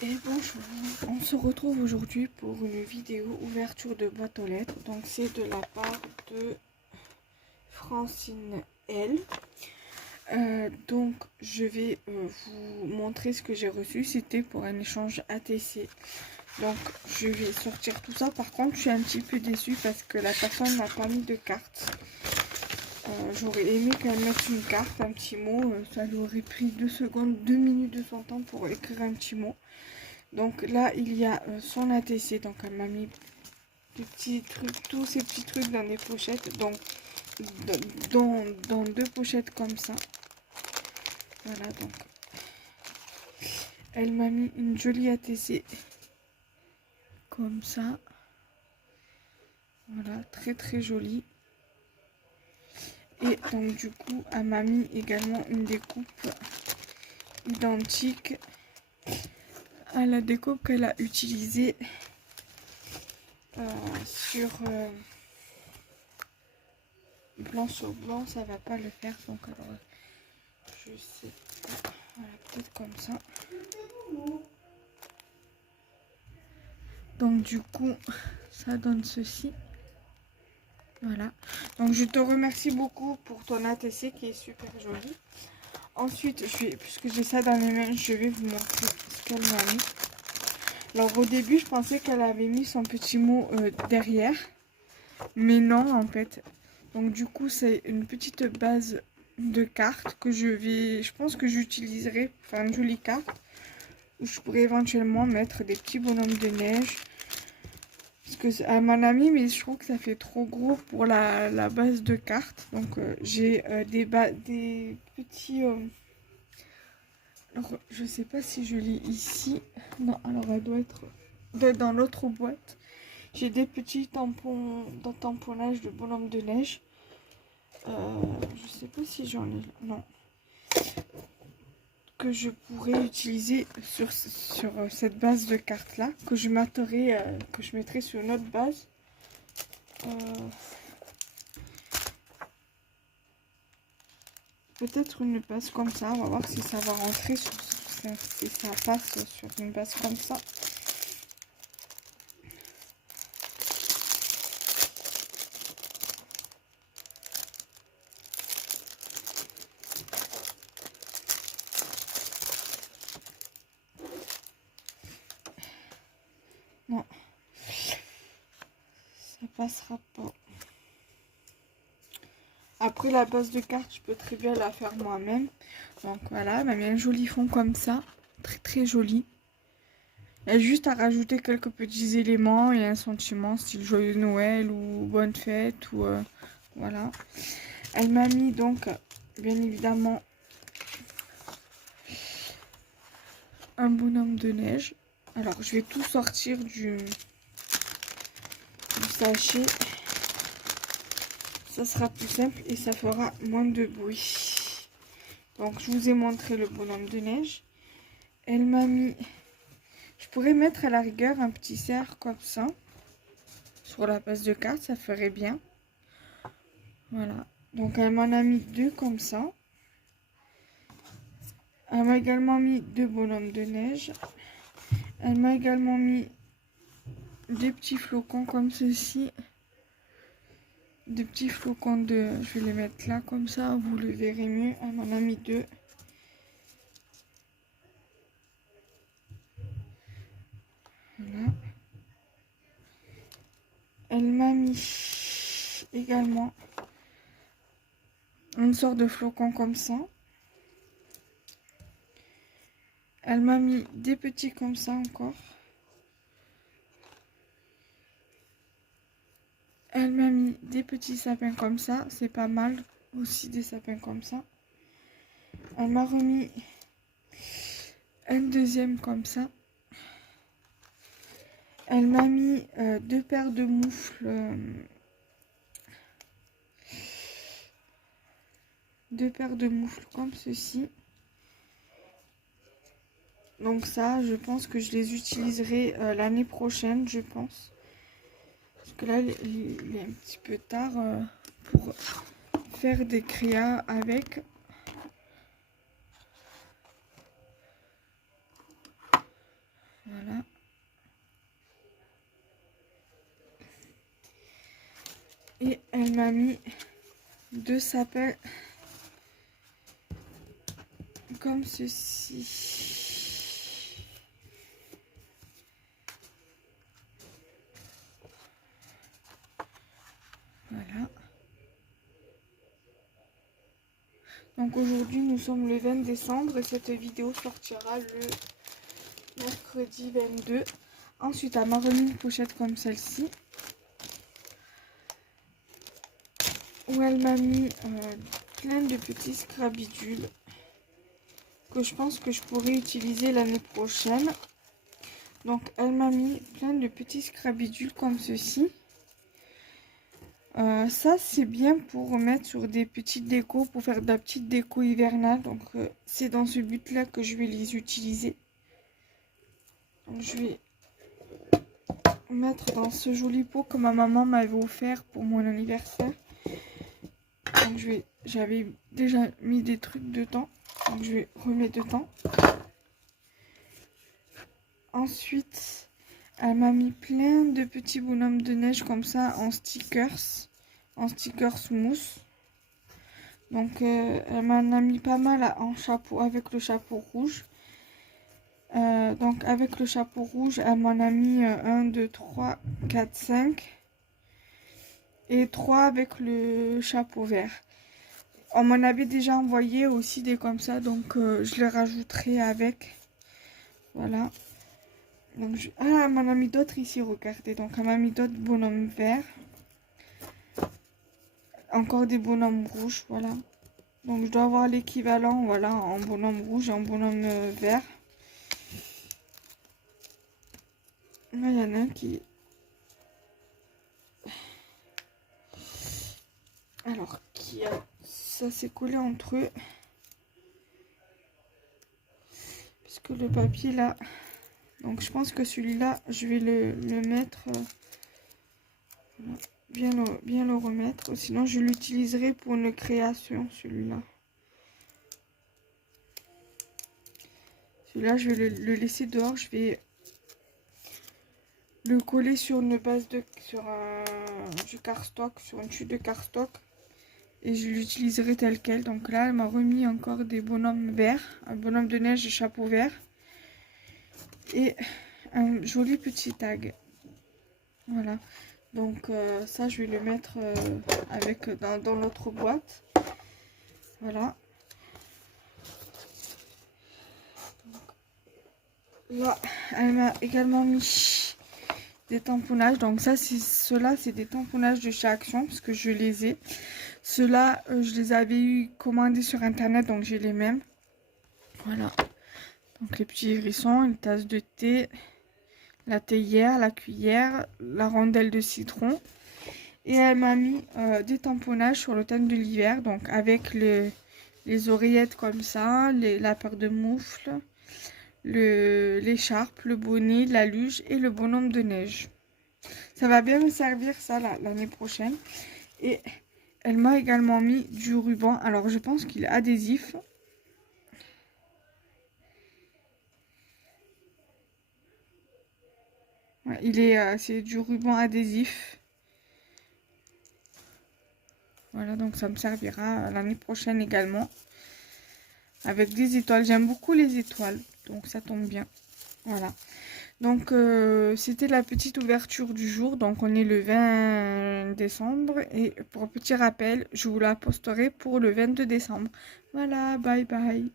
Et bonjour, on se retrouve aujourd'hui pour une vidéo ouverture de boîte aux lettres. Donc c'est de la part de Francine L. Donc je vais vous montrer ce que j'ai reçu. C'était pour un échange ATC. Donc je vais sortir tout ça. Par contre je suis un petit peu déçue parce que la personne n'a pas mis de carte. J'aurais aimé qu'elle mette une carte, un petit mot. Ça lui aurait pris 2 secondes, 2 minutes de son temps pour écrire un petit mot. Donc là, il y a son ATC. Donc elle m'a mis des petits trucs, tous ces petits trucs dans des pochettes. Donc dans 2 pochettes comme ça. Voilà, donc elle m'a mis une jolie ATC comme ça. Voilà, très très jolie. Et donc du coup, elle m'a mis également une découpe identique à la découpe qu'elle a utilisée sur blanc sur blanc. Ça va pas le faire, donc alors je sais pas, voilà, peut-être comme ça. Donc du coup ça donne ceci. Voilà, donc je te remercie beaucoup pour ton ATC qui est super joli. Ensuite puisque j'ai ça dans les mains, je vais vous montrer ce qu'elle m'a mis. Alors au début je pensais qu'elle avait mis son petit mot derrière, mais non en fait. Donc du coup c'est une petite base de cartes que je pense que j'utiliserai, enfin une jolie carte où je pourrais éventuellement mettre des petits bonhommes de neige. Parce que à mon ami, mais je trouve que ça fait trop gros pour la base de cartes. Donc j'ai des petits... alors je sais pas si je lis ici. Non, alors elle doit être dans l'autre boîte. J'ai des petits tampons tamponnage de bonhomme de neige. Je sais pas si j'en ai... Non. Que je pourrais utiliser sur cette base de cartes là, que je mettrai sur une autre base. Peut-être une base comme ça, on va voir si ça va rentrer si ça passe sur une base comme ça. Non, ça passera pas. Après la base de cartes, je peux très bien la faire moi-même. Donc voilà, elle m'a mis un joli fond comme ça, très très joli. Il y a juste à rajouter quelques petits éléments et un sentiment, style joyeux Noël ou bonne fête ou voilà. Elle m'a mis donc bien évidemment un bonhomme de neige. Alors je vais tout sortir du sachet. Ça sera plus simple et ça fera moins de bruit. Donc je vous ai montré le bonhomme de neige. Elle m'a mis... Je pourrais mettre à la rigueur un petit cerf comme ça. Sur la base de carte, ça ferait bien. Voilà. Donc elle m'en a mis 2 comme ça. Elle m'a également mis 2 bonhommes de neige. Elle m'a également mis des petits flocons comme ceci. Des petits flocons de... Je vais les mettre là comme ça, vous le verrez mieux. Elle m'en a mis 2. Voilà. Elle m'a mis également une sorte de flocon comme ça. Elle m'a mis des petits comme ça encore. Elle m'a mis des petits sapins comme ça. C'est pas mal aussi des sapins comme ça. Elle m'a remis un deuxième comme ça. Elle m'a mis 2 paires de moufles. 2 paires de moufles comme ceci. Donc ça, je pense que je les utiliserai l'année prochaine, je pense. Parce que là, il est un petit peu tard pour faire des créas avec. Et elle m'a mis 2 sapins comme ceci. Voilà. Donc aujourd'hui nous sommes le 20 décembre et cette vidéo sortira le mercredi 22. Ensuite elle m'a remis une pochette comme celle-ci. Où elle m'a mis plein de petits scrabidules que je pense que je pourrais utiliser l'année prochaine. Donc elle m'a mis plein de petits scrabidules comme ceci. Ça c'est bien pour remettre sur des petites décos, pour faire de la petite déco hivernale. Donc c'est dans ce but là que je vais les utiliser. Donc je vais mettre dans ce joli pot que ma maman m'avait offert pour mon anniversaire. Donc j'avais déjà mis des trucs dedans, donc je vais remettre dedans. Ensuite elle m'a mis plein de petits bonhommes de neige comme ça en stickers mousse. Donc elle m'en a mis pas mal en chapeau, avec le chapeau rouge. Donc avec le chapeau rouge elle m'en a mis 1, 2, 3, 4, 5 et 3 avec le chapeau vert. On m'en avait déjà envoyé aussi des comme ça, donc je les rajouterai avec. Voilà. Donc ah, elle m'en a mis d'autres ici, regardez. Donc elle m'a mis d'autres bonhommes verts. Encore des bonhommes rouges, voilà. Donc je dois avoir l'équivalent, voilà, en bonhomme rouge et en bonhomme vert. Là, il y en a un qui... Alors, qui a... Ça s'est collé entre eux. Puisque le papier là... Donc je pense que celui-là, je vais le mettre... bien le remettre. Sinon, je l'utiliserai pour une création, celui-là. Celui-là, je vais le laisser dehors. Je vais le coller sur une base de... sur du cardstock, sur une chute de cardstock. Et je l'utiliserai tel quel. Donc là, elle m'a remis encore des bonhommes verts. Un bonhomme de neige et chapeau vert. Et un joli petit tag. Voilà. Donc ça, je vais le mettre avec dans l'autre boîte. Voilà. Donc, là, elle m'a également mis des tamponnages. Donc ça, ceux-là, c'est des tamponnages de chez Action parce que je les ai. Ceux-là, je les avais eu commandés sur internet, donc j'ai les mêmes. Voilà. Donc les petits hérissons, une tasse de thé, la théière, la cuillère, la rondelle de citron. Et elle m'a mis des tamponnages sur le thème de l'hiver, donc avec les oreillettes comme ça, la paire de moufles, l'écharpe, le bonnet, la luge et le bonhomme de neige. Ça va bien me servir ça l'année prochaine. Et elle m'a également mis du ruban. Alors je pense qu'il est adhésif. Ouais, c'est du ruban adhésif. Voilà, donc ça me servira l'année prochaine également. Avec des étoiles. J'aime beaucoup les étoiles. Donc ça tombe bien. Voilà. Donc c'était la petite ouverture du jour. Donc on est le 20 décembre. Et pour petit rappel, je vous la posterai pour le 22 décembre. Voilà, bye bye.